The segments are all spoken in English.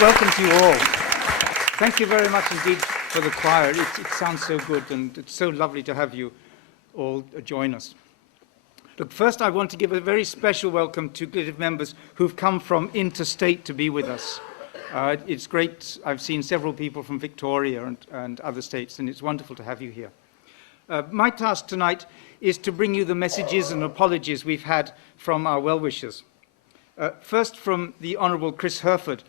Welcome to you all. Thank you very much indeed for the choir. It sounds so good, and it's so lovely to have you all join us. Look, first I want to give a very special welcome to GLITF members who've come from interstate to be with us. It's great. I've seen several people from Victoria and other states, and it's wonderful to have you here. My task tonight is to bring you the messages and apologies we've had from our well-wishers. First, from the Honourable Chris Hereford,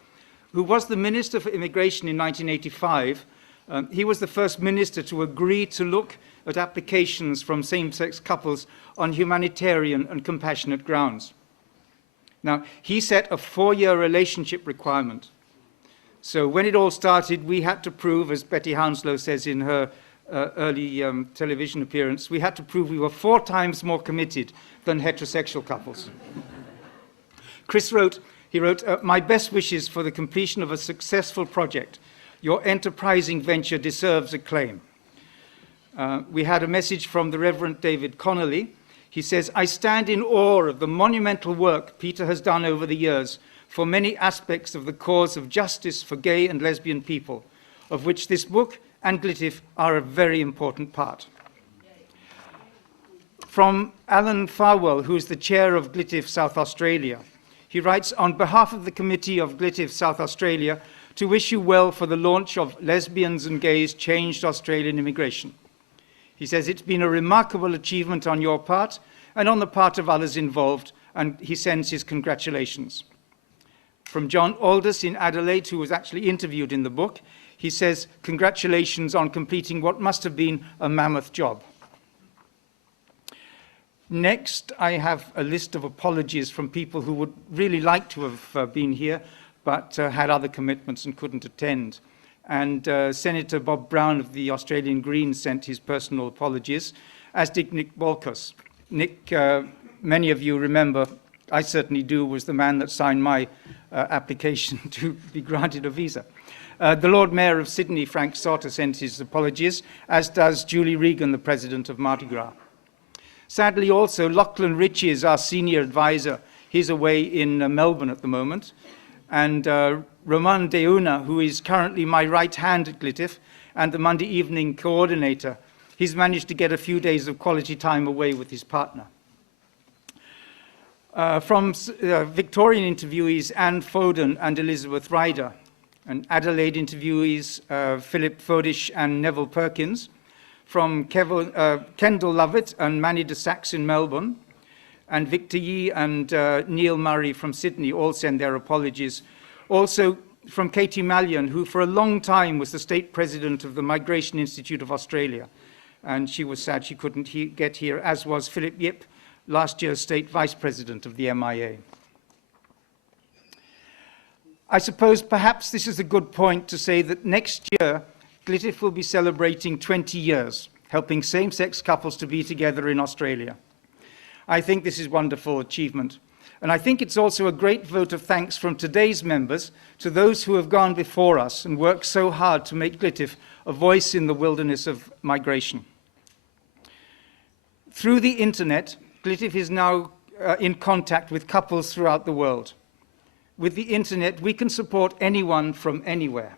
who was the Minister for Immigration in 1985. He was the first minister to agree to look at applications from same-sex couples on humanitarian and compassionate grounds. Now, he set a 4-year relationship requirement. So when it all started, we had to prove, as Betty Hounslow says in her early television appearance, we had to prove we were 4 times more committed than heterosexual couples. Chris wrote, my best wishes for the completion of a successful project. Your enterprising venture deserves acclaim. We had a message from the Reverend David Connolly. He says, I stand in awe of the monumental work Peter has done over the years for many aspects of the cause of justice for gay and lesbian people, of which this book and GLITF are a very important part. From Alan Farwell, who is the chair of GLITF South Australia, he writes, on behalf of the committee of GLITF South Australia, to wish you well for the launch of Lesbians and Gays Changed Australian Immigration. He says, it's been a remarkable achievement on your part and on the part of others involved, and he sends his congratulations. From John Aldous in Adelaide, who was actually interviewed in the book, he says, congratulations on completing what must have been a mammoth job. Next, I have a list of apologies from people who would really like to have been here, but had other commitments and couldn't attend. And Senator Bob Brown of the Australian Greens sent his personal apologies, as did Nick Bolkus. Nick, many of you remember, I certainly do, was the man that signed my application to be granted a visa. The Lord Mayor of Sydney, Frank Sauter, sent his apologies, as does Julie Regan, the President of Mardi Gras. Sadly also, Lachlan Ritchie is our senior advisor. He's away in Melbourne at the moment. And Roman Deuna, who is currently my right hand at GLITF and the Monday evening coordinator, he's managed to get a few days of quality time away with his partner. From Victorian interviewees Anne Foden and Elizabeth Ryder, and Adelaide interviewees Philip Fodish and Neville Perkins, from Kendall Lovett and Manny de Sachs in Melbourne, and Victor Yee and Neil Murray from Sydney all send their apologies. Also from Katie Mallion, who for a long time was the state president of the Migration Institute of Australia, and she was sad she couldn't get here, as was Philip Yip, last year's state vice president of the MIA. I suppose perhaps this is a good point to say that next year, GLITF will be celebrating 20 years, helping same-sex couples to be together in Australia. I think this is a wonderful achievement. And I think it's also a great vote of thanks from today's members to those who have gone before us and worked so hard to make GLITF a voice in the wilderness of migration. Through the internet, GLITF is now in contact with couples throughout the world. With the internet, we can support anyone from anywhere.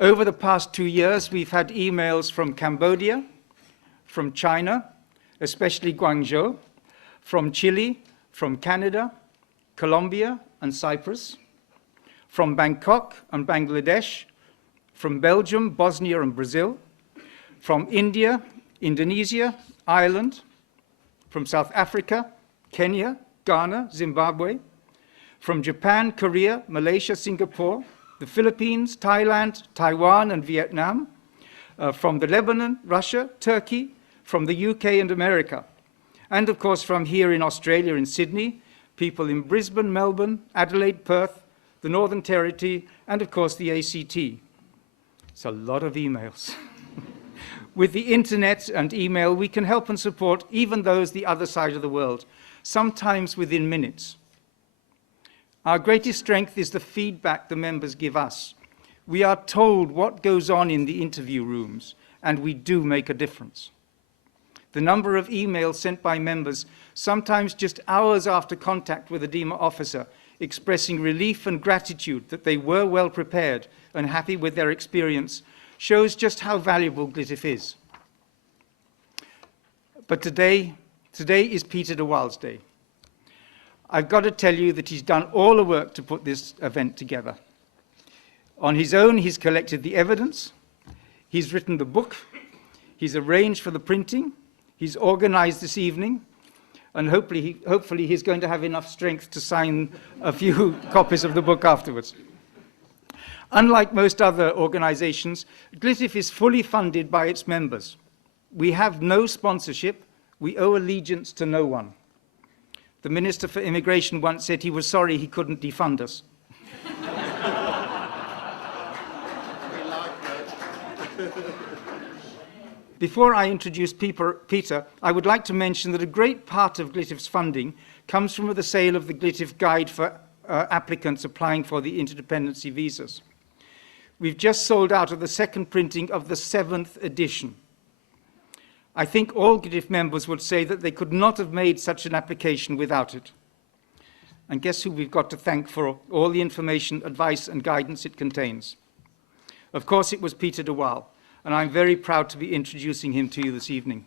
Over the past 2 years, we've had emails from Cambodia, from China, especially Guangzhou, from Chile, from Canada, Colombia and Cyprus, from Bangkok and Bangladesh, from Belgium, Bosnia and Brazil, from India, Indonesia, Ireland, from South Africa, Kenya, Ghana, Zimbabwe, from Japan, Korea, Malaysia, Singapore, the Philippines, Thailand, Taiwan and Vietnam, from the Lebanon, Russia, Turkey, from the UK and America. And of course from here in Australia, in Sydney, people in Brisbane, Melbourne, Adelaide, Perth, the Northern Territory, and of course the ACT. It's a lot of emails. With the internet and email, we can help and support even those the other side of the world, sometimes within minutes. Our greatest strength is the feedback the members give us. We are told what goes on in the interview rooms, and we do make a difference. The number of emails sent by members, sometimes just hours after contact with a DEMA officer, expressing relief and gratitude that they were well prepared and happy with their experience, shows just how valuable GLITF is. But today is Peter de Waal's day. I've got to tell you that he's done all the work to put this event together. On his own, he's collected the evidence, he's written the book, he's arranged for the printing, he's organized this evening, and hopefully he's going to have enough strength to sign a few copies of the book afterwards. Unlike most other organizations, GLITF is fully funded by its members. We have no sponsorship, we owe allegiance to no one. The Minister for Immigration once said he was sorry he couldn't defund us. Before I introduce Peter, I would like to mention that a great part of GLITF's funding comes from the sale of the GLITF guide for applicants applying for the interdependency visas. We've just sold out of the second printing of the 7th edition. I think all GLITF members would say that they could not have made such an application without it. And guess who we've got to thank for all the information, advice, and guidance it contains? Of course, it was Peter de Waal, and I'm very proud to be introducing him to you this evening.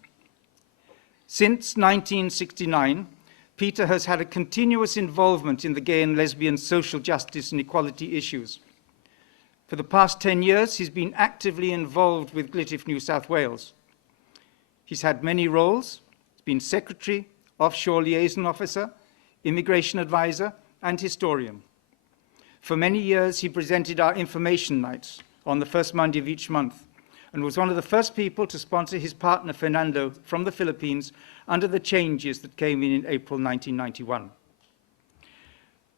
Since 1969, Peter has had a continuous involvement in the gay and lesbian social justice and equality issues. For the past 10 years, he's been actively involved with GLITF New South Wales. He's had many roles. He's been secretary, offshore liaison officer, immigration advisor, and historian. For many years, he presented our information nights on the first Monday of each month, and was one of the first people to sponsor his partner Fernando from the Philippines under the changes that came in April 1991.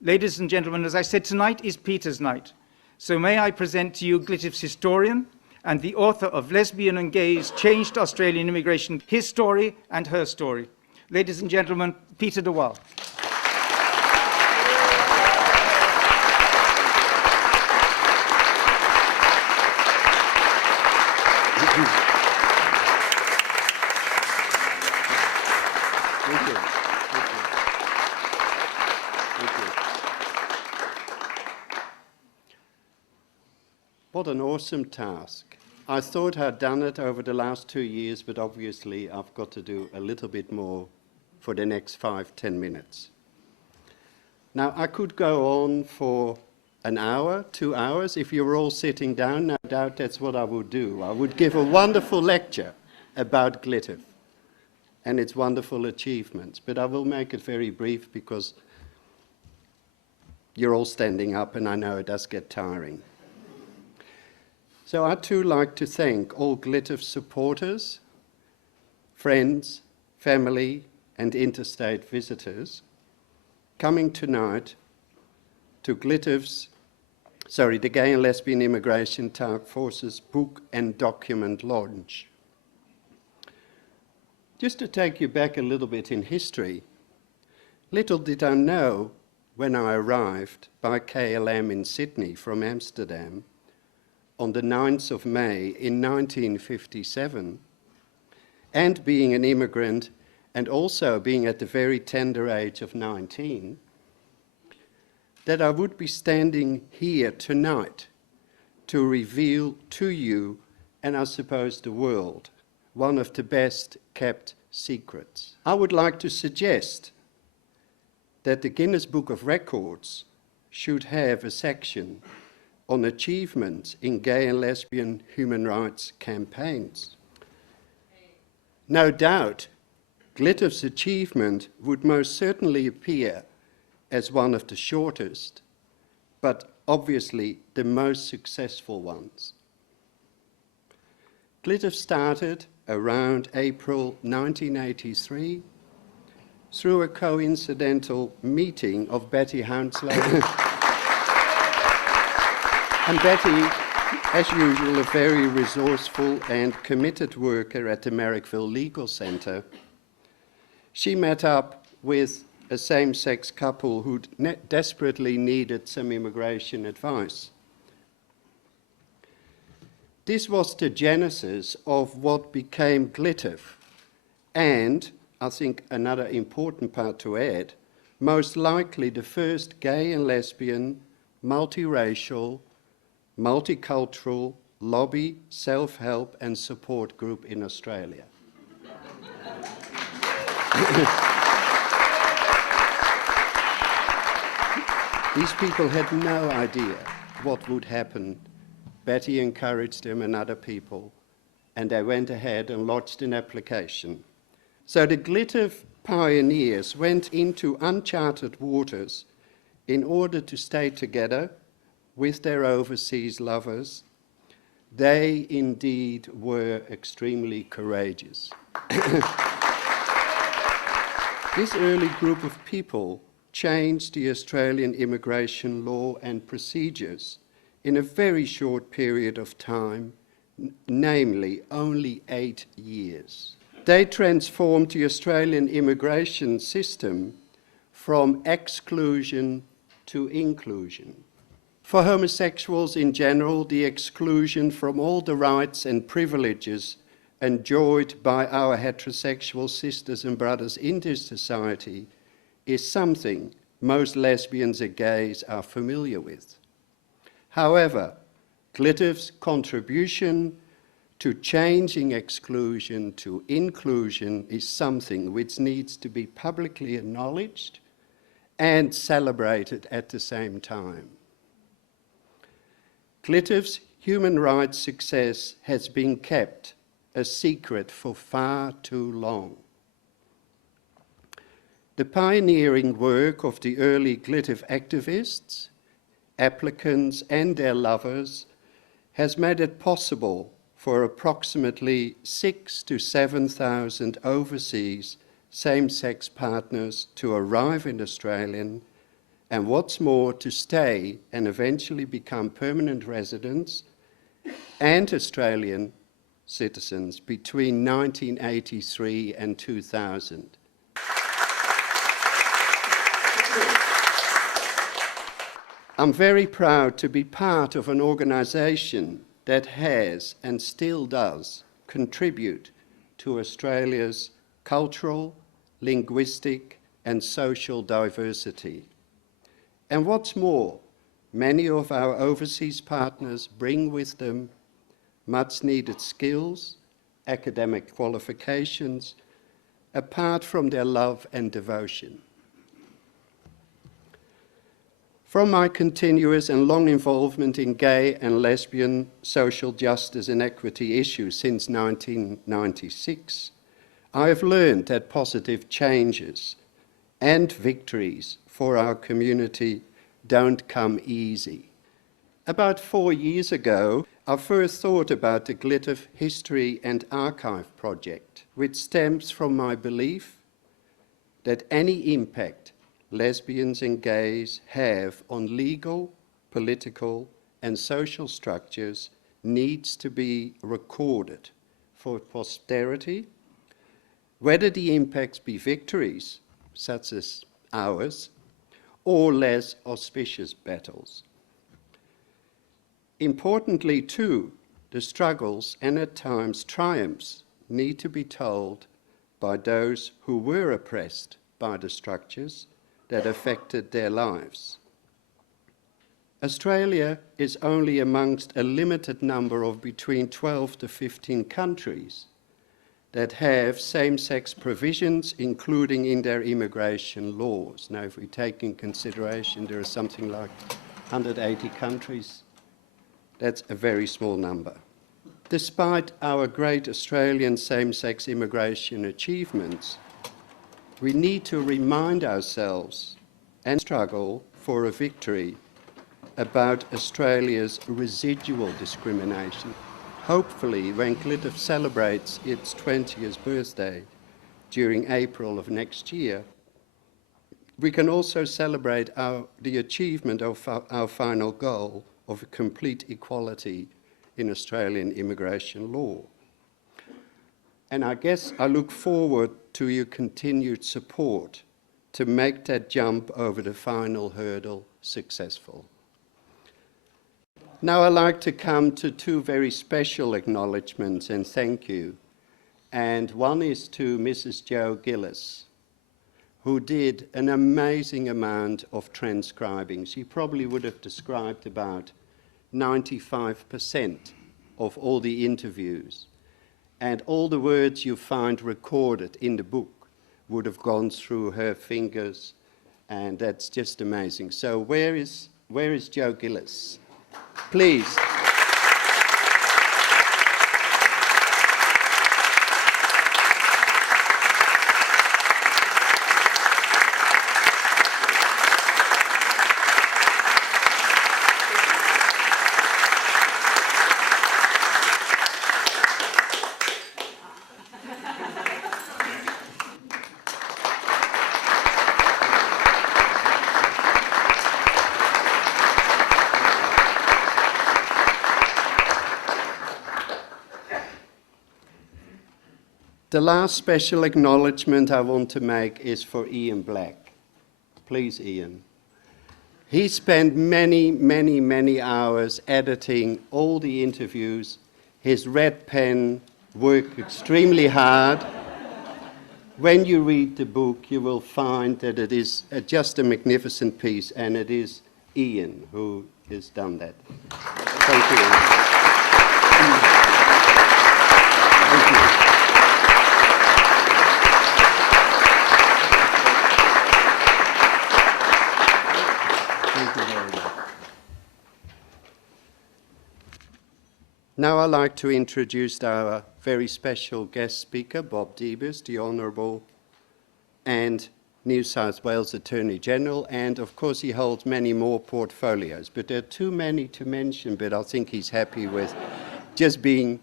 Ladies and gentlemen, as I said, tonight is Peter's night. So may I present to you GLITF's historian and the author of Lesbian and Gays Changed Australian Immigration, his story and her story. Ladies and gentlemen, Peter de Waal. What an awesome task. I thought I'd done it over the last 2 years, but obviously I've got to do a little bit more for the next 5-10 minutes. Now, I could go on for an hour, 2 hours. If you were all sitting down, no doubt that's what I would do. I would give a wonderful lecture about GLITF and its wonderful achievements, but I will make it very brief because you're all standing up and I know it does get tiring. So I'd too like to thank all GLITF supporters, friends, family, and interstate visitors coming tonight to the Gay and Lesbian Immigration Task Force's book and document launch. Just to take you back a little bit in history, little did I know when I arrived by KLM in Sydney from Amsterdam on the 9th of May in 1957, and being an immigrant and also being at the very tender age of 19, that I would be standing here tonight to reveal to you, and I suppose the world, one of the best kept secrets. I would like to suggest that the Guinness Book of Records should have a section on achievements in gay and lesbian human rights campaigns. No doubt, GLITF's achievement would most certainly appear as one of the shortest, but obviously the most successful ones. GLITF started around April 1983 through a coincidental meeting of Betty Hounslow. And Betty, as usual, a very resourceful and committed worker at the Merrickville Legal Center, she met up with a same-sex couple who desperately needed some immigration advice. This was the genesis of what became GLITF, and, I think another important part to add, most likely the first gay and lesbian, multiracial, multicultural lobby, self-help and support group in Australia. These people had no idea what would happen. Betty encouraged them and other people, and they went ahead and lodged an application. So the GLITF pioneers went into uncharted waters in order to stay together with their overseas lovers. They indeed were extremely courageous. This early group of people changed the Australian immigration law and procedures in a very short period of time, namely only 8 years. They transformed the Australian immigration system from exclusion to inclusion. For homosexuals in general, the exclusion from all the rights and privileges enjoyed by our heterosexual sisters and brothers in this society is something most lesbians and gays are familiar with. However, GLITF's contribution to changing exclusion to inclusion is something which needs to be publicly acknowledged and celebrated at the same time. GLITF's human rights success has been kept a secret for far too long. The pioneering work of the early GLITF activists, applicants and their lovers has made it possible for approximately 6,000 to 7,000 overseas same-sex partners to arrive in Australia, and what's more, to stay and eventually become permanent residents and Australian citizens between 1983 and 2000. I'm very proud to be part of an organisation that has and still does contribute to Australia's cultural, linguistic and social diversity. And what's more, many of our overseas partners bring with them much needed skills, academic qualifications, apart from their love and devotion. From my continuous and long involvement in gay and lesbian social justice and equity issues since 1996, I have learned that positive changes and victories for our community don't come easy. About 4 years ago, I first thought about the GLITF History and Archive project, which stems from my belief that any impact lesbians and gays have on legal, political and social structures needs to be recorded for posterity, whether the impacts be victories, such as ours, or less auspicious battles. Importantly too, the struggles and at times triumphs need to be told by those who were oppressed by the structures that affected their lives. Australia is only amongst a limited number of between 12 to 15 countries that have same-sex provisions, including in their immigration laws. Now, if we take in consideration there are something like 180 countries, that's a very small number. Despite our great Australian same-sex immigration achievements, we need to remind ourselves and struggle for a victory about Australia's residual discrimination. Hopefully, when GLITF celebrates its 20th birthday during April of next year, we can also celebrate the achievement of our final goal of complete equality in Australian immigration law. And I guess I look forward to your continued support to make that jump over the final hurdle successful. Now I'd like to come to two very special acknowledgements and thank you. And one is to Mrs. Jo Gillis, who did an amazing amount of transcribing. She probably would have described about 95% of all the interviews. And all the words you find recorded in the book would have gone through her fingers, and that's just amazing. So where is Jo Gillis? Please. The last special acknowledgement I want to make is for Ian Black. Please, Ian. He spent many hours editing all the interviews. His red pen worked extremely hard. When you read the book, you will find that it is just a magnificent piece, and it is Ian who has done that. Thank you, Ian. Thank you. Now I'd like to introduce our very special guest speaker, Bob Debus, the Honourable and New South Wales Attorney General, and of course he holds many more portfolios, but there are too many to mention, but I think he's happy with just being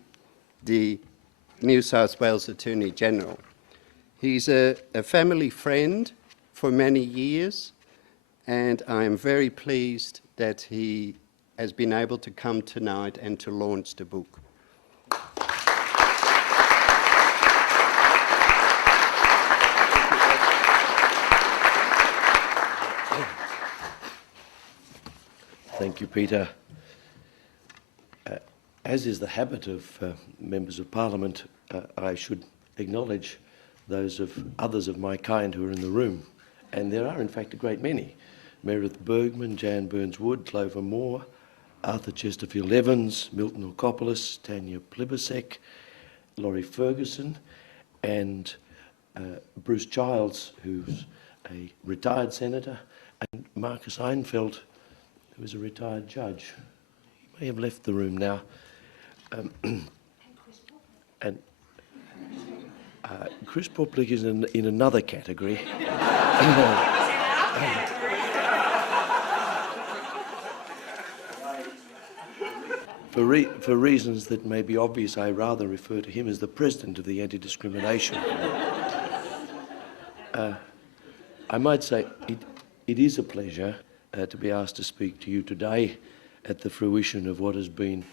the New South Wales Attorney General. He's a family friend for many years, and I am very pleased that he has been able to come tonight and to launch the book. Thank you, Peter. As is the habit of members of Parliament, I should acknowledge those of others of my kind who are in the room, and there are in fact a great many. Meredith Bergman, Jan Burns-Wood, Clover Moore, Arthur Chesterfield Evans, Milton Orkopoulos, Tanya Plibisek, Laurie Ferguson, and Bruce Childs, who's a retired senator, and Marcus Einfeld, who is a retired judge. He may have left the room now. And Chris Poplik is in another category. For reasons that may be obvious, I rather refer to him as the president of the anti-discrimination. I might say it is a pleasure to be asked to speak to you today at the fruition of what has been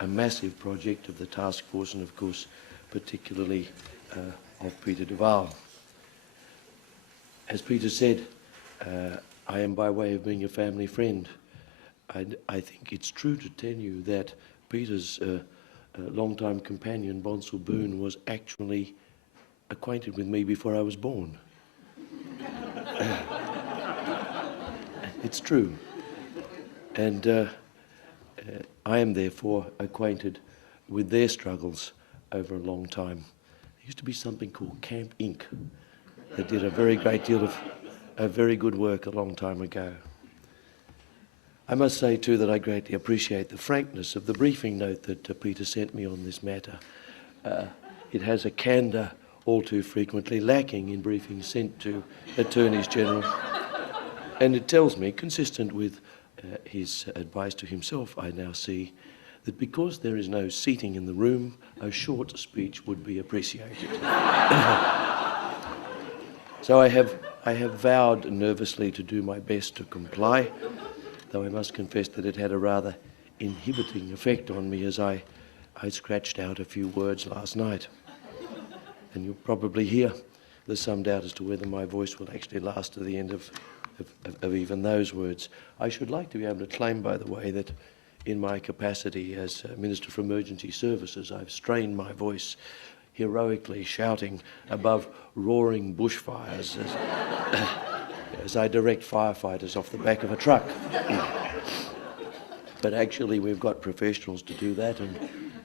a massive project of the task force, and of course particularly of Peter de Waal. As Peter said, I am by way of being a family friend. I think it's true to tell you that Peter's long-time companion, Bonsall Boone, was actually acquainted with me before I was born. It's true. And I am therefore acquainted with their struggles over a long time. There used to be something called Camp Inc. that did a very great deal of very good work a long time ago. I must say too that I greatly appreciate the frankness of the briefing note that Peter sent me on this matter. It has a candour all too frequently lacking in briefings sent to Attorneys General. And it tells me, consistent with his advice to himself, I now see, that because there is no seating in the room, a short speech would be appreciated. So I have vowed nervously to do my best to comply, though I must confess that it had a rather inhibiting effect on me as I scratched out a few words last night. And you'll probably hear there's some doubt as to whether my voice will actually last to the end of even those words. I should like to be able to claim, by the way, that in my capacity as Minister for Emergency Services, I've strained my voice heroically shouting above roaring bushfires as I direct firefighters off the back of a truck. But actually we've got professionals to do that,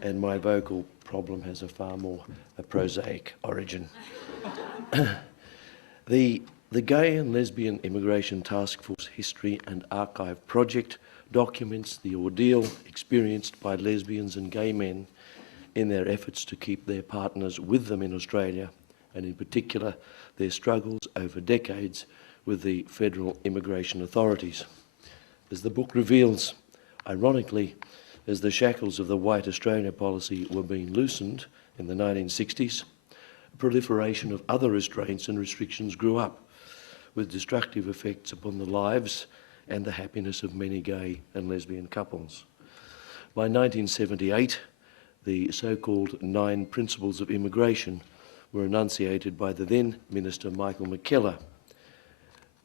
and my vocal problem has a far more prosaic origin. The Gay and Lesbian Immigration Task Force History and Archive Project documents the ordeal experienced by lesbians and gay men in their efforts to keep their partners with them in Australia, and in particular their struggles over decades with the federal immigration authorities. As the book reveals, ironically, as the shackles of the White Australia policy were being loosened in the 1960s, a proliferation of other restraints and restrictions grew up, with destructive effects upon the lives and the happiness of many gay and lesbian couples. By 1978, the so-called 9 Principles of Immigration were enunciated by the then Minister Michael McKellar.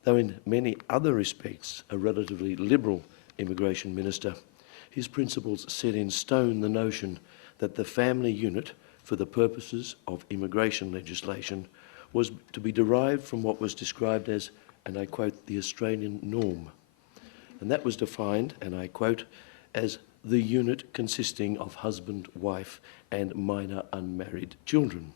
Though in many other respects a relatively liberal immigration minister, his principles set in stone the notion that the family unit, for the purposes of immigration legislation, was to be derived from what was described as, and I quote, the Australian norm. And that was defined, and I quote, as the unit consisting of husband, wife, and minor unmarried children.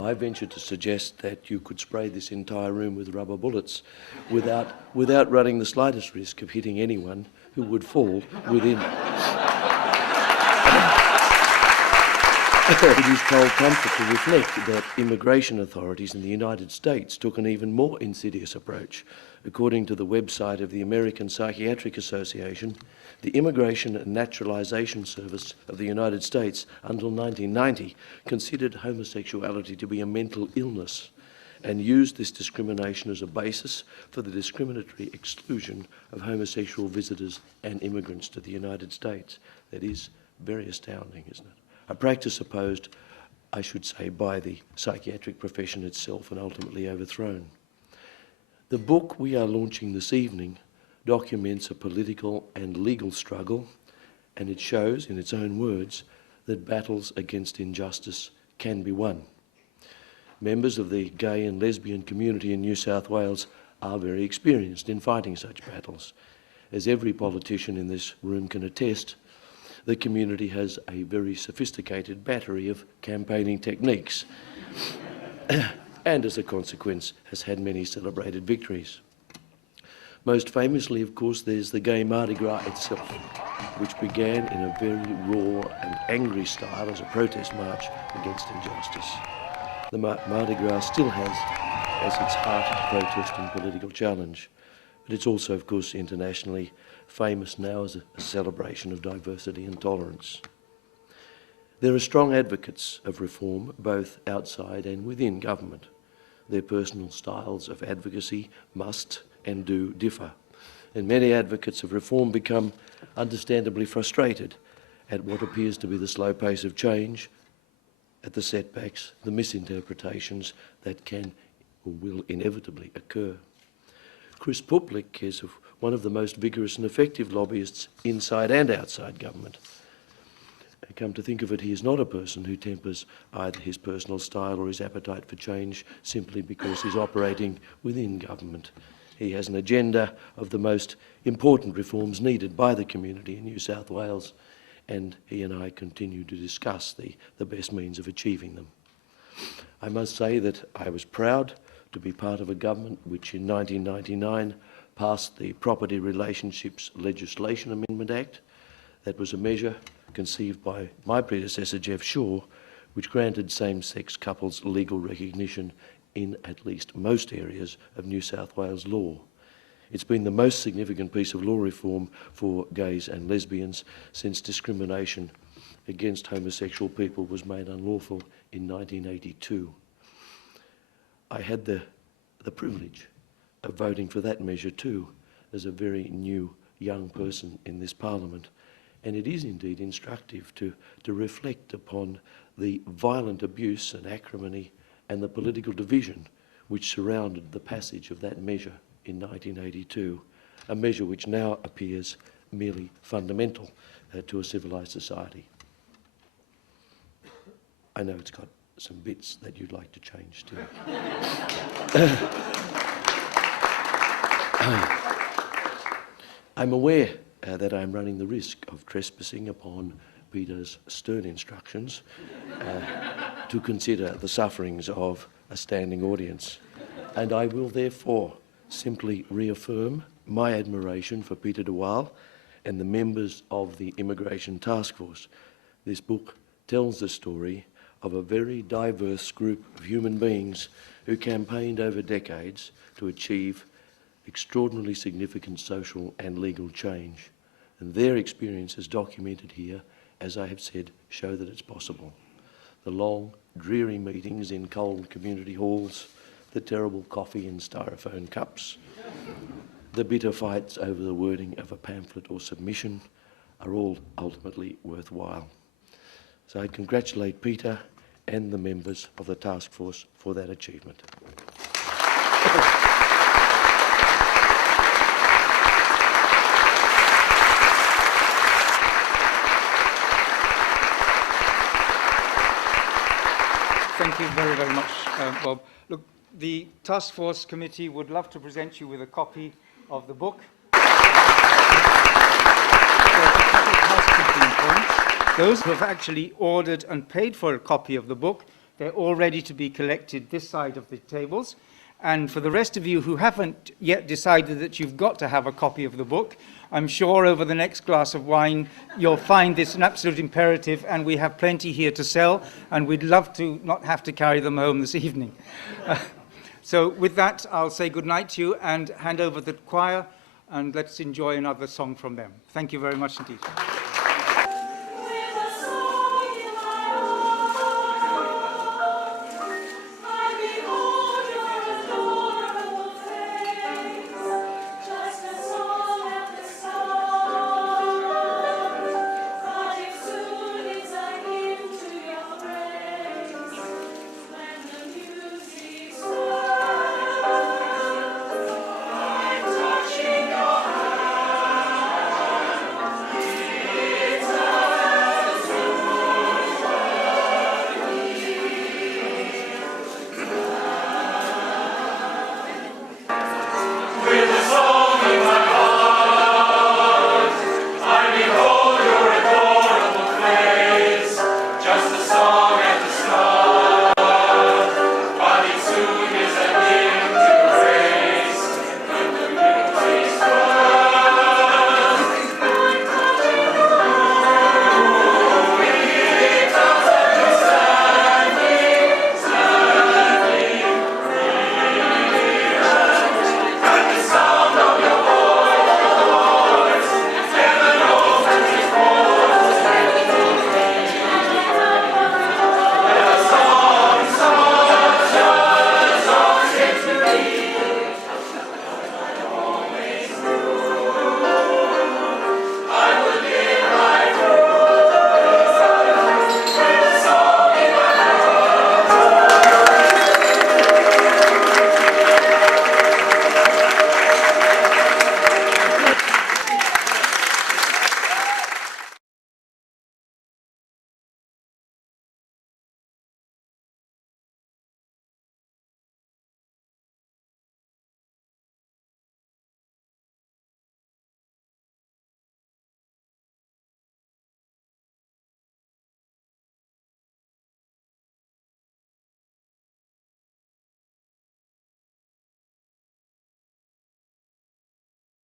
I venture to suggest that you could spray this entire room with rubber bullets without running the slightest risk of hitting anyone who would fall within. It is cold comfort to reflect that immigration authorities in the United States took an even more insidious approach. According to the website of the American Psychiatric Association, the Immigration and Naturalization Service of the United States until 1990 considered homosexuality to be a mental illness and used this discrimination as a basis for the discriminatory exclusion of homosexual visitors and immigrants to the United States. That is very astounding, isn't it? A practice opposed, I should say, by the psychiatric profession itself and ultimately overthrown. The book we are launching this evening documents a political and legal struggle, and it shows, in its own words, that battles against injustice can be won. Members of the gay and lesbian community in New South Wales are very experienced in fighting such battles. As every politician in this room can attest, the community has a very sophisticated battery of campaigning techniques and as a consequence has had many celebrated victories. Most famously, of course, there's the Gay Mardi Gras itself, which began in a very raw and angry style as a protest march against injustice. The Mardi Gras still has as its heart protest and political challenge, but it's also, of course, internationally famous now as a celebration of diversity and tolerance. There are strong advocates of reform, both outside and within government. Their personal styles of advocacy must and do differ, and many advocates of reform become understandably frustrated at what appears to be the slow pace of change, at the setbacks, the misinterpretations that can or will inevitably occur. Chris Public is one of the most vigorous and effective lobbyists inside and outside government. Come to think of it, he is not a person who tempers either his personal style or his appetite for change simply because he's operating within government. He has an agenda of the most important reforms needed by the community in New South Wales, and he and I continue to discuss the best means of achieving them. I must say that I was proud to be part of a government which in 1999 passed the Property Relationships Legislation Amendment Act. That was a measure conceived by my predecessor, Jeff Shaw, which granted same-sex couples legal recognition in at least most areas of New South Wales law. It's been the most significant piece of law reform for gays and lesbians since discrimination against homosexual people was made unlawful in 1982. I had the privilege of voting for that measure too, as a very new young person in this Parliament. And it is indeed instructive to reflect upon the violent abuse and acrimony and the political division which surrounded the passage of that measure in 1982, a measure which now appears merely fundamental to a civilised society. I know it's got some bits that you'd like to change too. I'm aware that I'm running the risk of trespassing upon Peter's stern instructions to consider the sufferings of a standing audience, and I will therefore simply reaffirm my admiration for Peter de Waal and the members of the Immigration Task Force. This book tells the story of a very diverse group of human beings who campaigned over decades to achieve extraordinarily significant social and legal change. And their experiences documented here, as I have said, show that it's possible. The long, dreary meetings in cold community halls, the terrible coffee in styrofoam cups, the bitter fights over the wording of a pamphlet or submission are all ultimately worthwhile. So I congratulate Peter and the members of the task force for that achievement. Thank you very, very much, Bob. Look, the Task Force Committee would love to present you with a copy of the book. Those who have actually ordered and paid for a copy of the book, they're all ready to be collected this side of the tables. And for the rest of you who haven't yet decided that you've got to have a copy of the book, I'm sure over the next glass of wine you'll find this an absolute imperative, and we have plenty here to sell, and we'd love to not have to carry them home this evening. So with that, I'll say good night to you and hand over the choir, and let's enjoy another song from them. Thank you very much indeed.